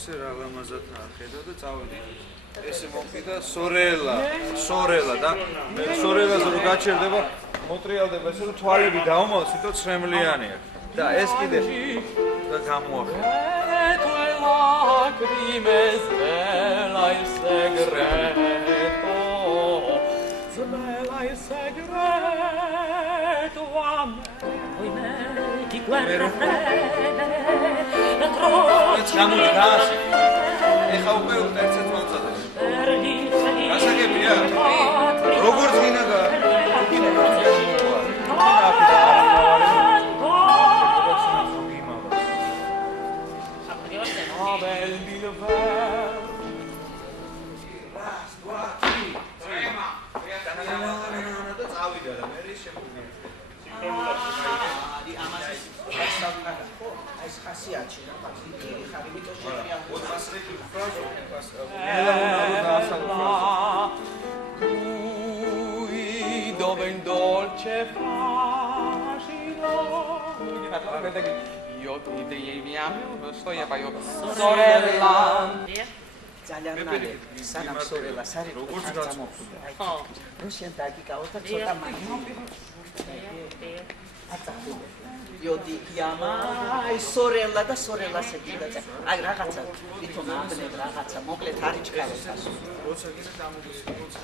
ესე რა ლამაზად ხედავ და წავედი. ესე მომყიდა სორელა და სორელაზე რო გაჩერდება, მოტრიალდება ესე რომ თვალები დაუმალს, თვითონ ცრემლიანია. და ეს კიდე და გამოახერხა. გამოდას ეხა უკვე ერთად მომწადებს გასაგებია როგორც გინდა Yodi yama sorella da sorella segida ai ragazza ito nabne ragazza mogle tarichkava როცა კიდე დამოგისკოს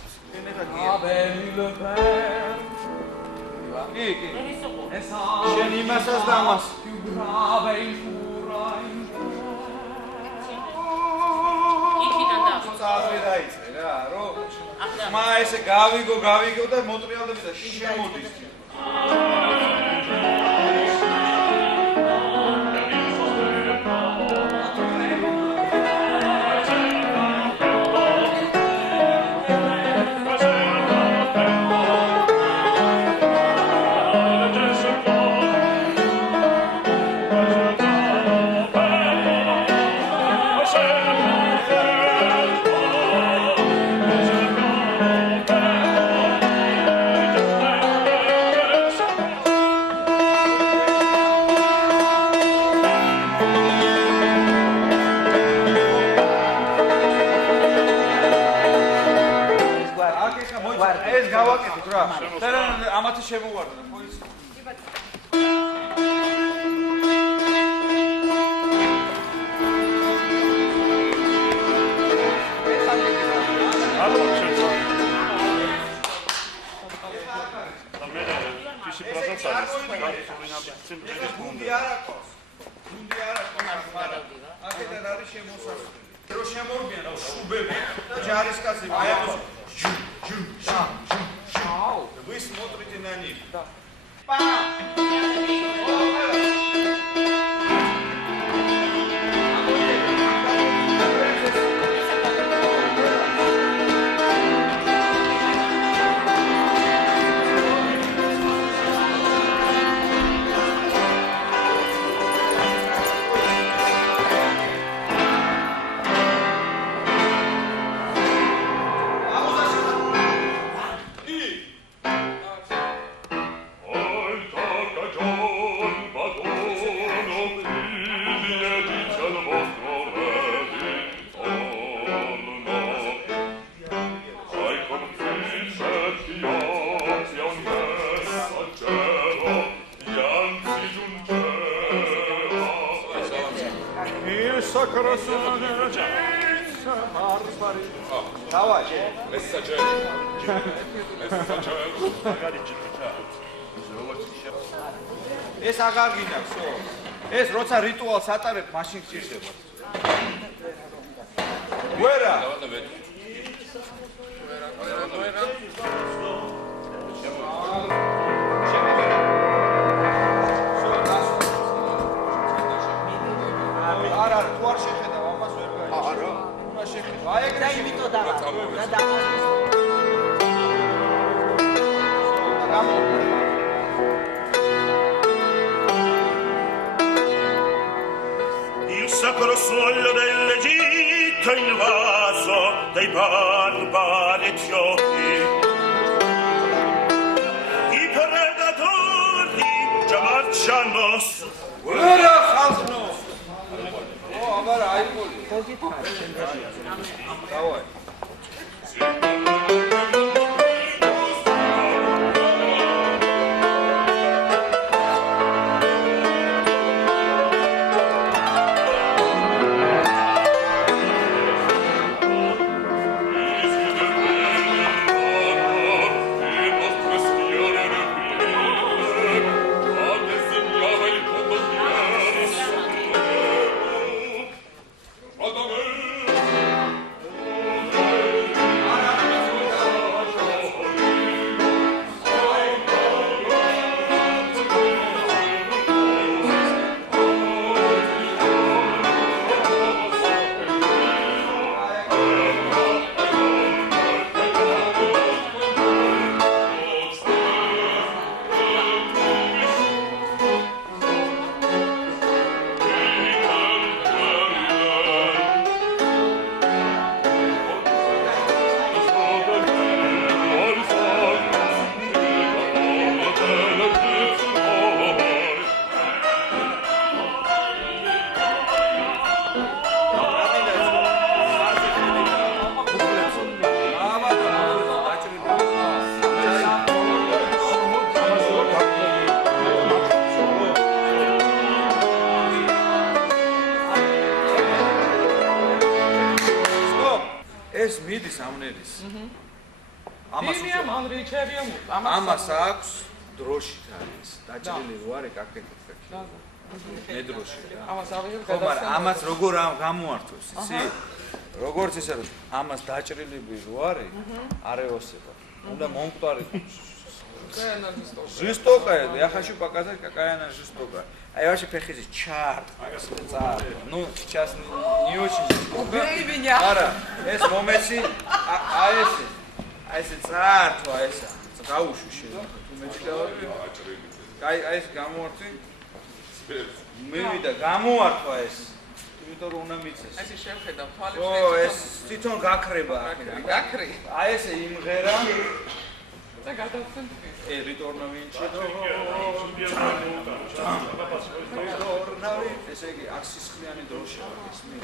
კი შენ იმასაც დამას წავე დაიწყე რა რომ მა ესე გავიგო და მოტრიალდები და შემოდის ეს გავაკეთეთ რა. და ამათი შემოვარდა ხო ის? გუნდი არ აქვს. აქედან არის შემოსასვლელი. რო შემოვიდნენ რა შუბები და ჯარისკაცები აიყვეს Вы смотрите на них. Да. Давай. ეს აღარ გინდაქვს, ხო? ეს როცა რიტუალს ატარებ, მაშინ გჭირდება. ვერა. არა, თუ არ შეხედავ, ამას ვერ გაიგე. არა. უნდა შეხედავ. აი ეგრე იმიტომ და Il sacro suolo dell'Egitto invaso dai barbari etiopi. I predatori già marciano su. ვერა ხალხნო. ო, აბარა აიყოლი. დავაი. ეს მიდის ამნერის. ამას აქვს დროში არის. დაჭრილი რო არის კაკეთით. მე დროში რა. ამას როგორ გამოართოს, იცი? როგორც ისე რომ ამას დაჭრილები რო არის, არეოსება. უნდა მომკვდარიყო. Жестоко, я хочу показать, какая она жестокая. А я вообще пехизи чарт. Ну, сейчас не очень жестоко. Убей меня! Ара, ეს მომეცი, ეს царт, ეს. Გავუშვი შენ. აი, ეს გამოართვი. მივიდა, გამოართვა ეს. იმიტომ რომ უნდა მიცეს. ეს შევხედავ თვალებს. ო, ეს თვითონ გაქრება. გაქრი. აი ესე იმღერა. და გადავცემ. Ritorno vince. ესე იგი აქსის ხლიანი დროშა ეს მე.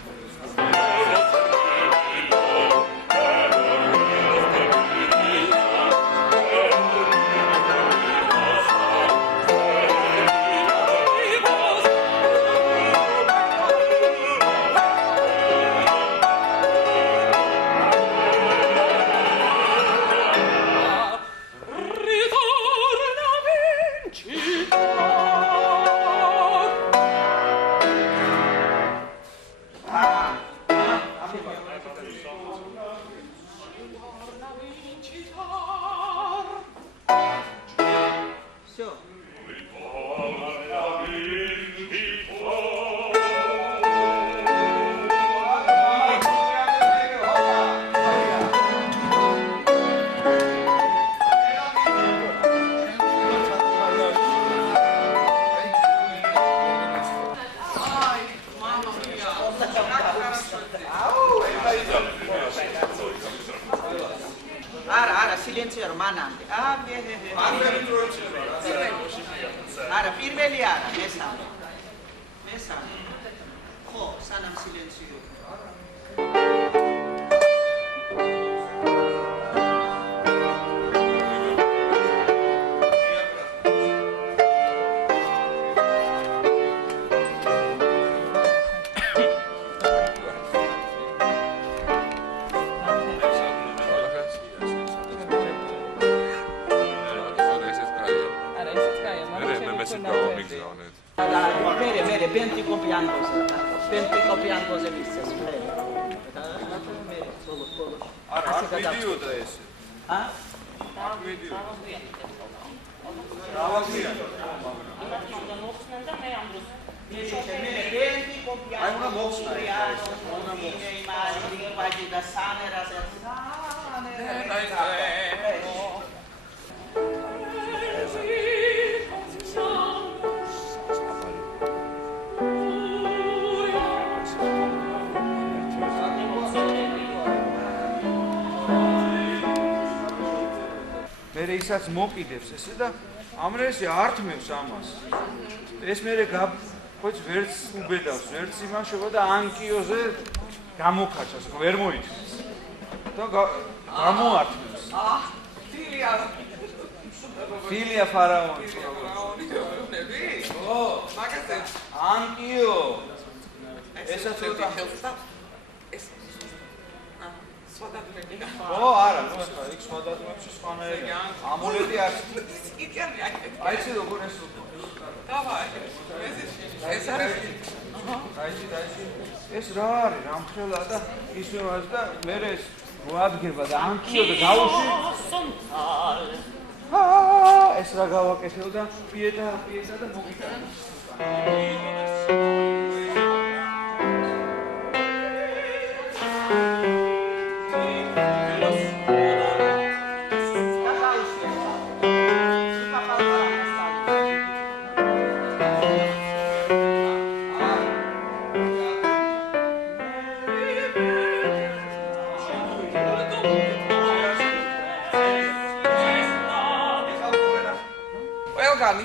Silenzio hermanante. Ah, bien. Ara, პირველი არა, მესამე. მესამე. ხო, სანამ სილენციო. მე პენტიკო პიანკოზე მისცეს მე ბოლო არა არ ვიდიოდა ეს ა არ ვიდიოდა რავაზიან აი უნდა მოხსნა მე ისაც მოკიდებს ესე და ამ რესი ართმევს ამას ეს მე ხოც ვერც უბედავს ვერც იმაშობა და ანკიოზე გამოქაჩას ვერ მოიწვევს და გამოართმევს ფილია ფარაონი ო მაგაზე ანკიო ესაც ცოტა ხელს და ეს სვადადმებია ო არა ნუ ახლა იქ სვადადმებში სხვანაირია ამულეტი არის აიცი როგორ ეს დავაი ეს არის დაიჭი ეს რა არის რამხელა და ისევაც და მე ეს მოადგება და ანკიო და გავუში ეს რა გავაკეთებ და პიეტა და მოგიტანა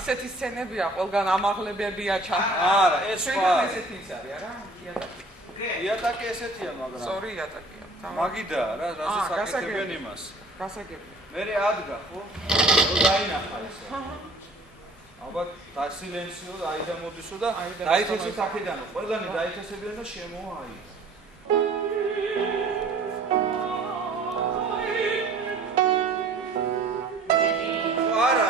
ისეთი სცენებია, ყველგან ამაღლებებია ჩა. არა, ეს სხვა ესეთიც არის, არა? იატაკი ესეთია, მაგრამ სწორი იატაკია. მაგიდა რა, რასაც აკეთებენ იმას. გასაგებია. მე ადგა, ხო? რომ დაინახა ესე. ალბათ დასილენსიო და აი დამოდისო და დაითესეთ აქედანო. ყველანი დაითესებიან და შემოაი. არა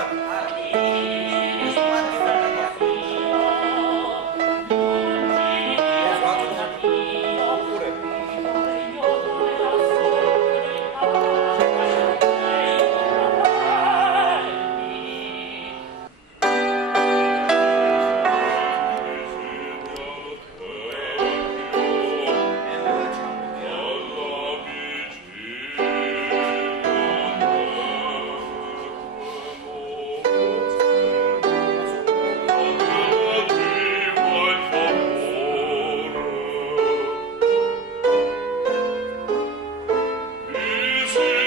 Is